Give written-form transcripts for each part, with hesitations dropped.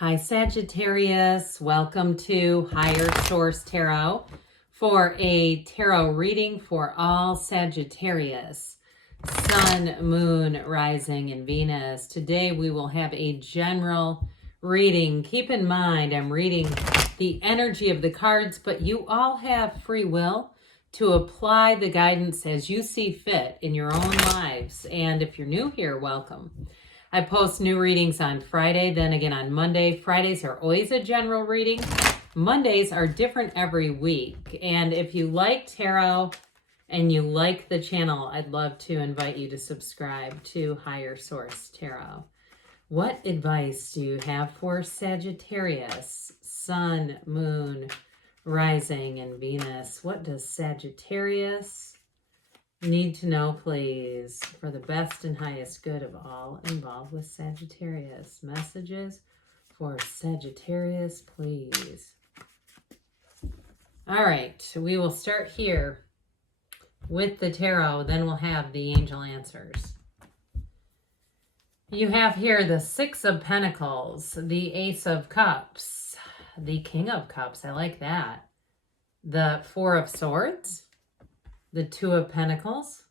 Hi Sagittarius, welcome to Higher Source Tarot for a tarot reading for all Sagittarius, Sun, Moon, Rising, and Venus. Today we will have a general reading. Keep in mind I'm reading the energy of the cards, but you all have free will to apply the guidance as you see fit in your own lives. And if you're new here, welcome. I post new readings on Friday, then again on Monday. Fridays are always a general reading. Mondays are different every week. And if you like tarot and you like the channel, I'd love to invite you to subscribe to Higher Source Tarot. What advice do you have for Sagittarius, Sun, Moon, Rising, and Venus? What does Sagittarius need to know, please, for the best and highest good of all involved with Sagittarius? Messages for Sagittarius, please. All right, we will start here with the tarot, then we'll have the angel answers. You have here the Six of Pentacles, the Ace of Cups, the King of Cups, I like that, the Four of Swords, the Two of Pentacles,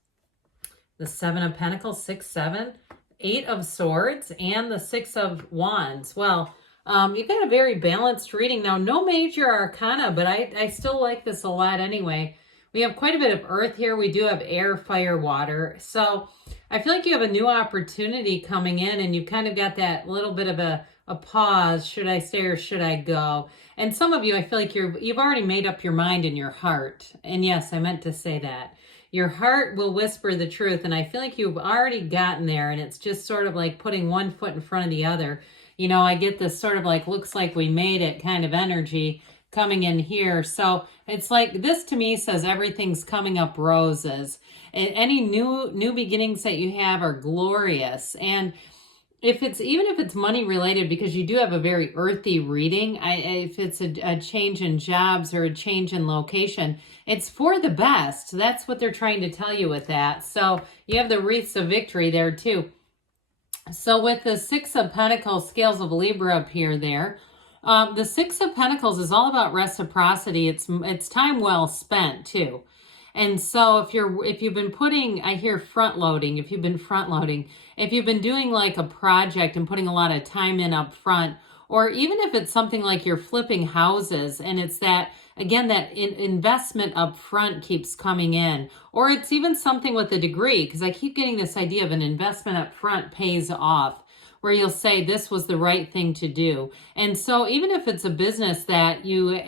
the Seven of Pentacles, 6, 7, 8 of Swords, and the 6 of Wands. Well, you've got a very balanced reading. Now, no major arcana, but I still like this a lot anyway. We have quite a bit of earth here. We do have air, fire, water. So I feel like you have a new opportunity coming in, and you've kind of got that little bit of a pause. Should I stay or should I go? And some of you, I feel like you've already made up your mind in your heart. And yes, I meant to say that. Your heart will whisper the truth. And I feel like you've already gotten there, and it's just sort of like putting one foot in front of the other. You know, I get this sort of like, looks like we made it kind of energy coming in here. So it's like, this to me says everything's coming up roses. And any new beginnings that you have are glorious. And even if it's money related, because you do have a very earthy reading, if it's a change in jobs or a change in location, it's for the best. That's what they're trying to tell you with that. So you have the wreaths of victory there too. So with the Six of Pentacles, scales of Libra up here there, the Six of Pentacles is all about reciprocity. It's time well spent too. And so if you've been putting, I hear front loading, if you've been doing like a project and putting a lot of time in up front, or even if it's something like you're flipping houses and it's that, again, that investment up front keeps coming in, or it's even something with a degree, because I keep getting this idea of an investment up front pays off, where you'll say this was the right thing to do. And so even if it's a business that you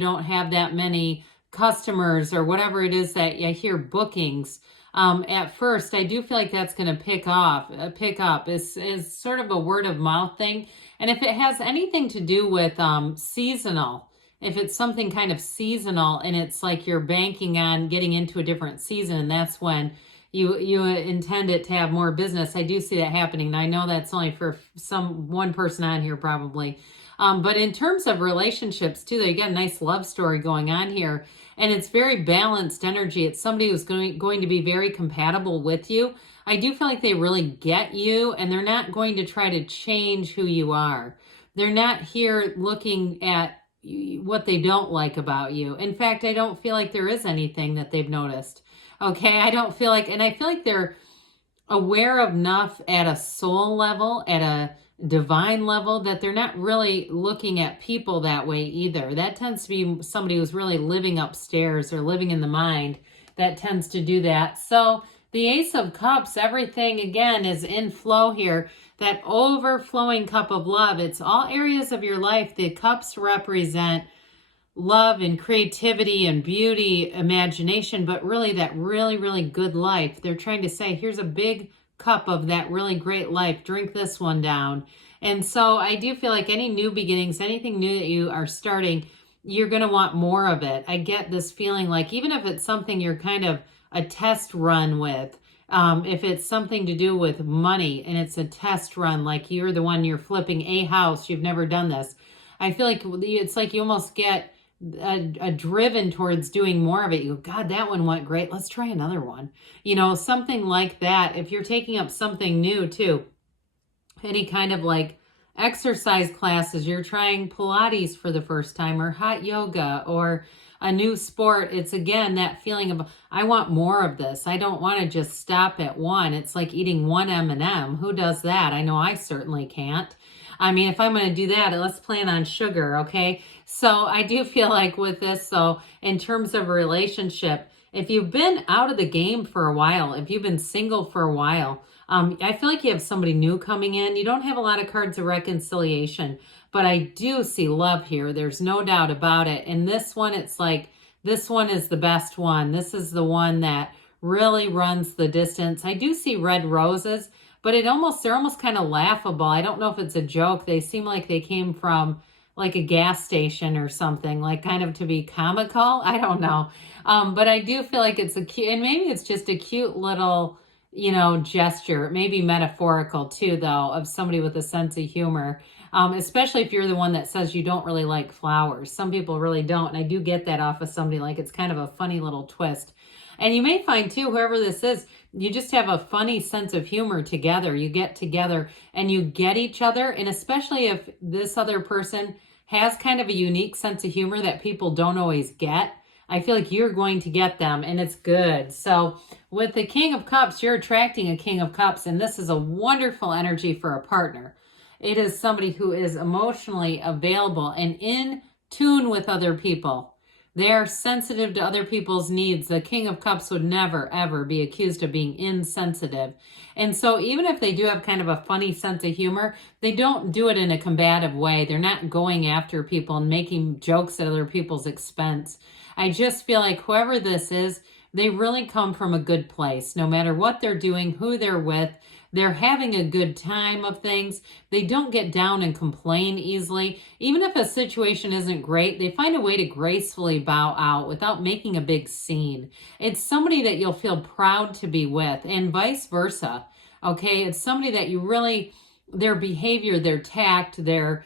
don't have that many customers or whatever it is that I hear bookings, at first, I do feel like that's going to pick up is sort of a word of mouth thing. And if it has anything to do with seasonal, if it's something kind of seasonal and it's like you're banking on getting into a different season, and that's when you intend it to have more business, I do see that happening. And I know that's only for one person on here probably. But in terms of relationships too, you got a nice love story going on here, and it's very balanced energy. It's somebody who's going to be very compatible with you. I do feel like they really get you, and they're not going to try to change who you are. They're not here looking at what they don't like about you. In fact, I don't feel like there is anything that they've noticed. Okay, I don't feel like, and I feel like they're aware of enough at a soul level, at a divine level, that they're not really looking at people that way either. That tends to be somebody who's really living upstairs or living in the mind that tends to do that. So the Ace of Cups, everything again is in flow here. That overflowing cup of love. It's all areas of your life. The cups represent love and creativity and beauty, imagination, but really that really, really good life. They're trying to say, here's a big cup of that really great life. Drink this one down. And so I do feel like any new beginnings, anything new that you are starting, you're going to want more of it. I get this feeling like even if it's something you're kind of a test run with, if it's something to do with money and it's a test run, like you're flipping a house, you've never done this. I feel like it's like you almost get a driven towards doing more of it. You go, God, that one went great. Let's try another one. You know, something like that. If you're taking up something new too, any kind of like exercise classes, you're trying Pilates for the first time, or hot yoga, or a new sport. It's again that feeling of, I want more of this. I don't want to just stop at one. It's like eating one M&M. Who does that? I know I certainly can't. I mean, if I'm going to do that, let's plan on sugar, okay? So I do feel like with this, so in terms of a relationship, if you've been out of the game for a while, if you've been single for a while, I feel like you have somebody new coming in. You don't have a lot of cards of reconciliation, but I do see love here. There's no doubt about it. And this one, it's like, this one is the best one. This is the one that really runs the distance. I do see red roses, but they're almost kind of laughable. I don't know if it's a joke. They seem like they came from like a gas station or something, like kind of to be comical. I don't know. But I do feel like it's a cute, and maybe it's just a cute little, gesture. It may be metaphorical too, though, of somebody with a sense of humor. Especially if you're the one that says you don't really like flowers. Some people really don't. And I do get that off of somebody, like it's kind of a funny little twist. And you may find too, whoever this is, you just have a funny sense of humor together. You get together and you get each other. And especially if this other person has kind of a unique sense of humor that people don't always get, I feel like you're going to get them, and it's good. So with the King of Cups, you're attracting a King of Cups, and this is a wonderful energy for a partner. It is somebody who is emotionally available and in tune with other people. They're sensitive to other people's needs. The King of Cups would never, ever be accused of being insensitive. And so even if they do have kind of a funny sense of humor, they don't do it in a combative way. They're not going after people and making jokes at other people's expense. I just feel like whoever this is, they really come from a good place. No matter what they're doing, who they're with, they're having a good time of things. They don't get down and complain easily. Even if a situation isn't great, they find a way to gracefully bow out without making a big scene. It's somebody that you'll feel proud to be with, and vice versa. Okay, it's somebody that you really, their behavior, their tact, their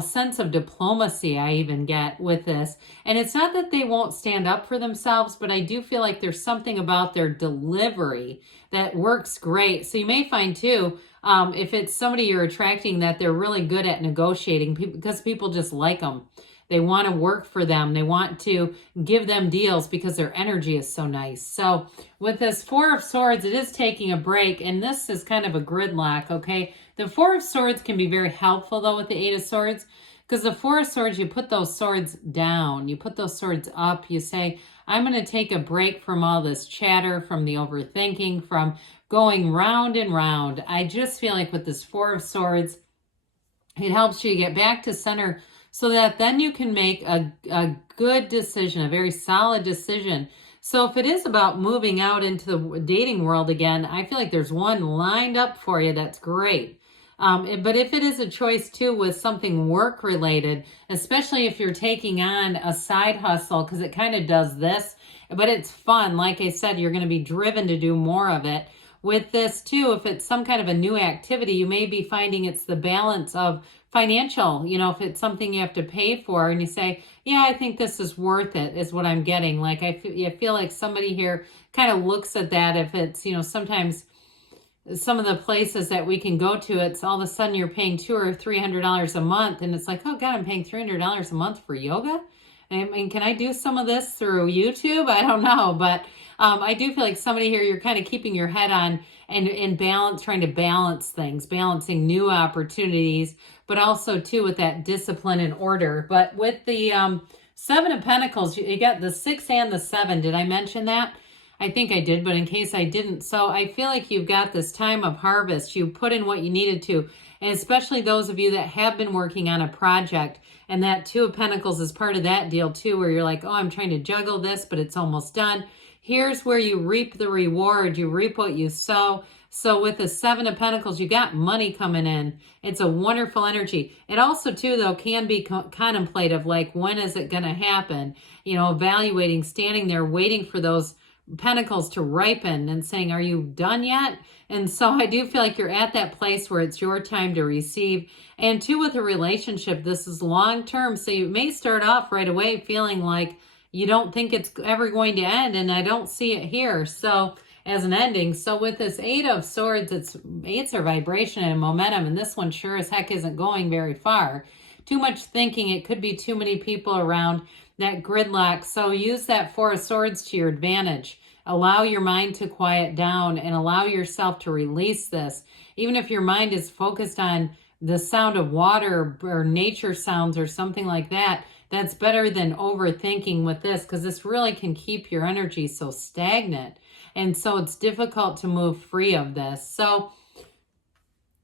sense of diplomacy I even get with this. And it's not that they won't stand up for themselves, but I do feel like there's something about their delivery that works great. So you may find too, if it's somebody you're attracting, that they're really good at negotiating because people just like them. They want to work for them. They want to give them deals because their energy is so nice. So with this Four of Swords, it is taking a break, and this is kind of a gridlock, okay? The Four of Swords can be very helpful, though, with the Eight of Swords, because the Four of Swords, you put those swords down. You put those swords up. You say, I'm going to take a break from all this chatter, from the overthinking, from going round and round. I just feel like with this Four of Swords, it helps you get back to center so that then you can make a good decision, a very solid decision. So if it is about moving out into the dating world again, I feel like there's one lined up for you that's great. But if it is a choice too with something work related, especially if you're taking on a side hustle, because it kind of does this, but it's fun. Like I said, you're going to be driven to do more of it. With this too, if it's some kind of a new activity, you may be finding it's the balance of financial, if it's something you have to pay for and you say, yeah, I think this is worth it, is what I'm getting. Like I feel like somebody here kind of looks at that. If it's, sometimes some of the places that we can go to, it's all of a sudden you're paying $200 or $300 a month. And it's like, oh God, I'm paying $300 a month for yoga. I mean, can I do some of this through YouTube? I don't know. But I do feel like somebody here, you're kind of keeping your head on and balance, trying to balance things, balancing new opportunities, but also too with that discipline and order. But with the Seven of Pentacles, you got the 6 and the 7. Did I mention that? I think I did, but in case I didn't. So I feel like you've got this time of harvest. You put in what you needed to, and especially those of you that have been working on a project, and that 2 of Pentacles is part of that deal too, where you're like, oh, I'm trying to juggle this, but it's almost done. Here's where you reap the reward. You reap what you sow. So with the 7 of Pentacles, you got money coming in. It's a wonderful energy. It also, too, though, can be contemplative, like when is it going to happen? Evaluating, standing there, waiting for those Pentacles to ripen and saying, are you done yet? And so I do feel like you're at that place where it's your time to receive. And too, with a relationship, this is long-term. So you may start off right away feeling like you don't think it's ever going to end, and I don't see it here. So as an ending. So with this Eight of Swords, eights are vibration and momentum, and this one sure as heck isn't going very far. Too much thinking. It could be too many people around, that gridlock. So use that Four of Swords to your advantage. Allow your mind to quiet down and allow yourself to release this. Even if your mind is focused on the sound of water or nature sounds or something like that, that's better than overthinking with this, because this really can keep your energy so stagnant. And so it's difficult to move free of this. So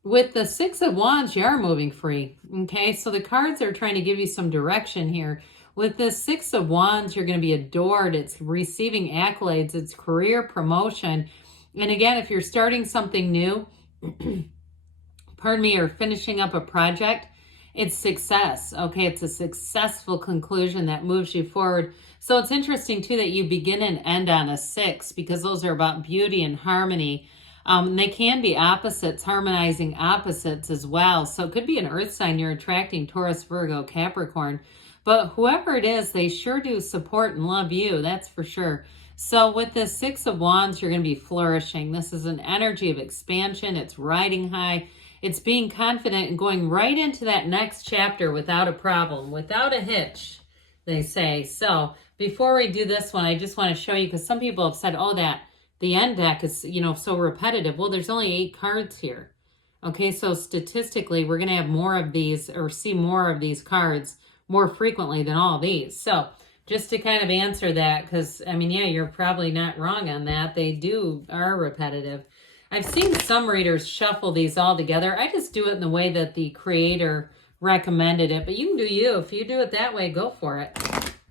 with the Six of Wands, you are moving free. Okay, so the cards are trying to give you some direction here. With this Six of Wands, you're going to be adored. It's receiving accolades. It's career promotion. And again, if you're starting something new, pardon me, or finishing up a project, it's success. Okay, it's a successful conclusion that moves you forward. So it's interesting too that you begin and end on a 6, because those are about beauty and harmony. They can be opposites, harmonizing opposites as well. So it could be an earth sign you're attracting, Taurus, Virgo, Capricorn. But whoever it is, they sure do support and love you, that's for sure. So with this Six of Wands, you're going to be flourishing. This is an energy of expansion. It's riding high. It's being confident and going right into that next chapter without a problem, without a hitch, they say. So before we do this one, I just want to show you, because some people have said, oh, that the end deck is, so repetitive. Well, there's only 8 cards here. Okay, so statistically, we're going to have more of these, or see more of these cards more frequently than all these. So just to kind of answer that, because, yeah, you're probably not wrong on that. They are repetitive. I've seen some readers shuffle these all together. I just do it in the way that the creator recommended it, but you can do you. If you do it that way, go for it.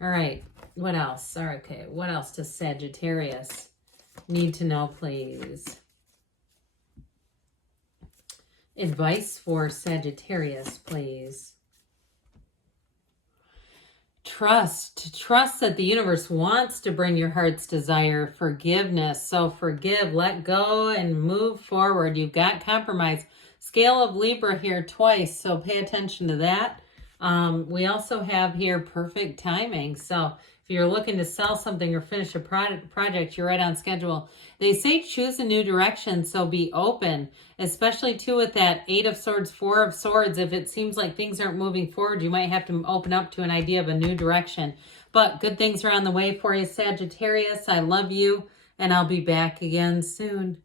All right, what else? Okay, what else does Sagittarius need to know, please? Advice for Sagittarius, please. Trust that the universe wants to bring your heart's desire. Forgiveness. So forgive, let go, and move forward. You've got compromise. Scale of Libra here twice, so pay attention to that. We also have here perfect timing. So if you're looking to sell something or finish a project, you're right on schedule. They say choose a new direction, so be open, especially too with that Eight of Swords, Four of Swords. If it seems like things aren't moving forward, you might have to open up to an idea of a new direction. But good things are on the way for you, Sagittarius. I love you, and I'll be back again soon.